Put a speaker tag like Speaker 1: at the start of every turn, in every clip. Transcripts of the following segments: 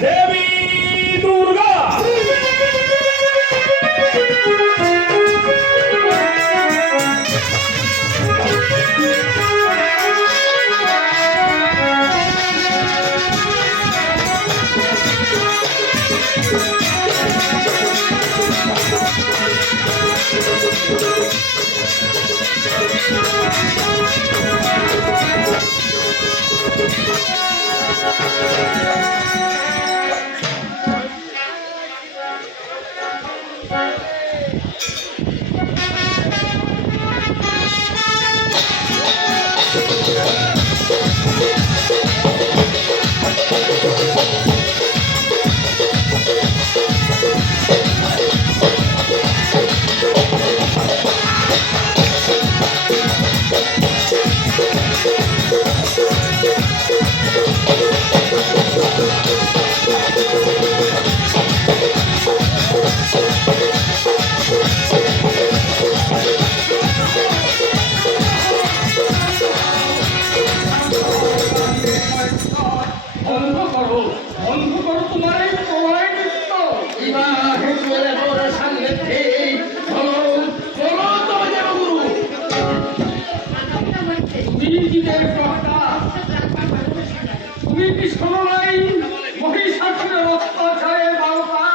Speaker 1: Heavy. Thank you. দিলীজিদের কর্তা
Speaker 2: তুমি কি সমলাই মহিষাসুরের অত্যাচারে বারবার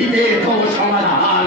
Speaker 2: দিবে
Speaker 1: তো সমাধান।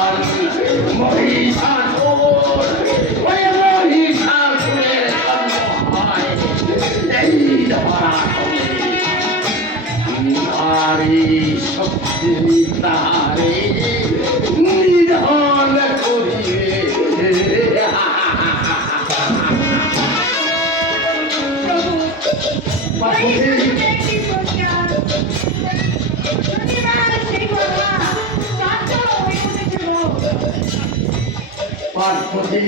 Speaker 1: পার্বতী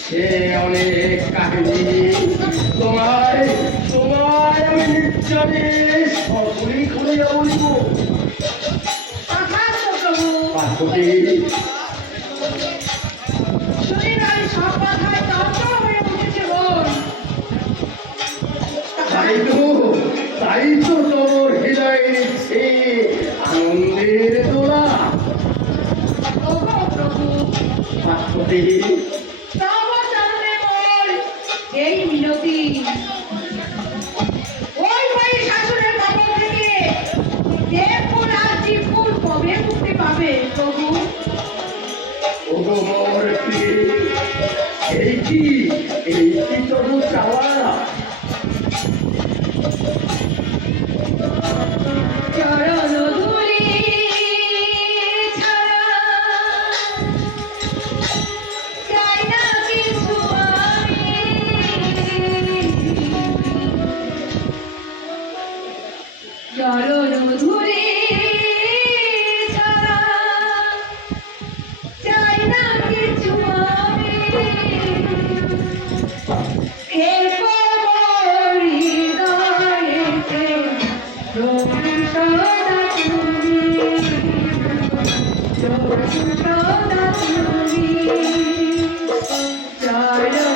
Speaker 1: সে অনেক কাহিনী তোমায় তোমায় আমি নির্জনে সকলেই খুলে যাব পার্বতী
Speaker 3: পাবে প্রভু।
Speaker 1: এই এই তবু চাওয়া?
Speaker 3: Jaya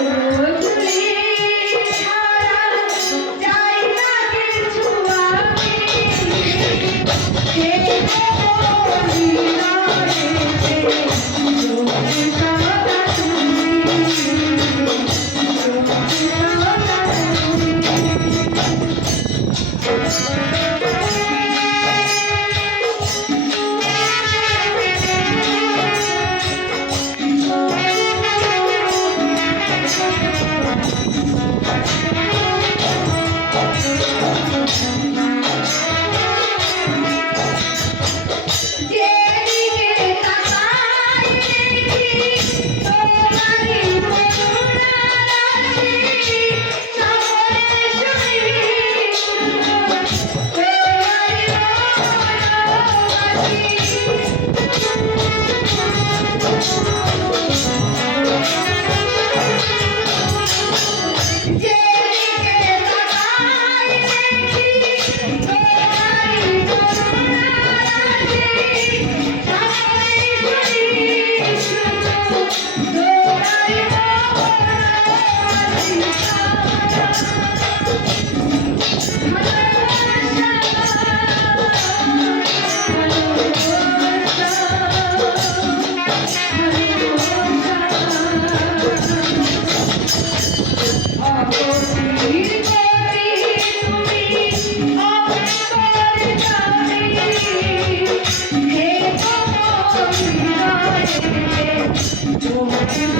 Speaker 3: Thank you.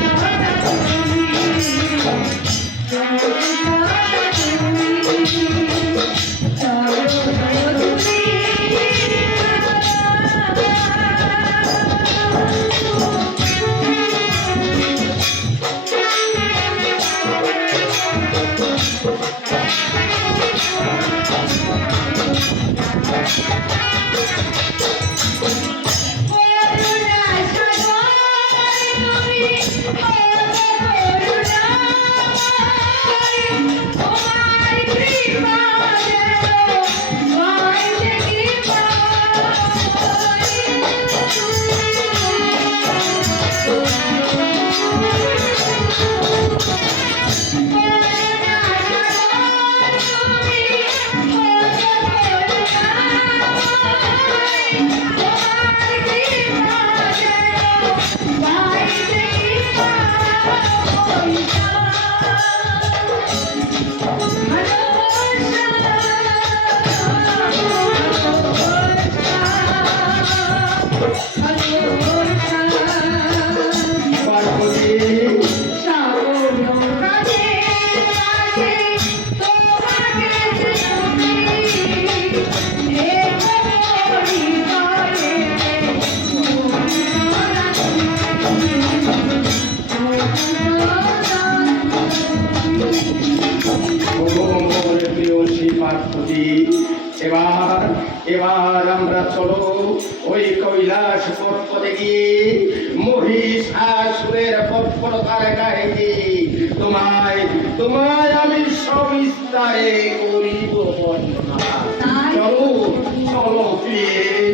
Speaker 3: পক্ষ থেকে মহিষাসুরের পক্ষতার কাহিনী। তোমায় তোমায় আমি সবিস্তারে করিব চলো চলো প্রিয়ে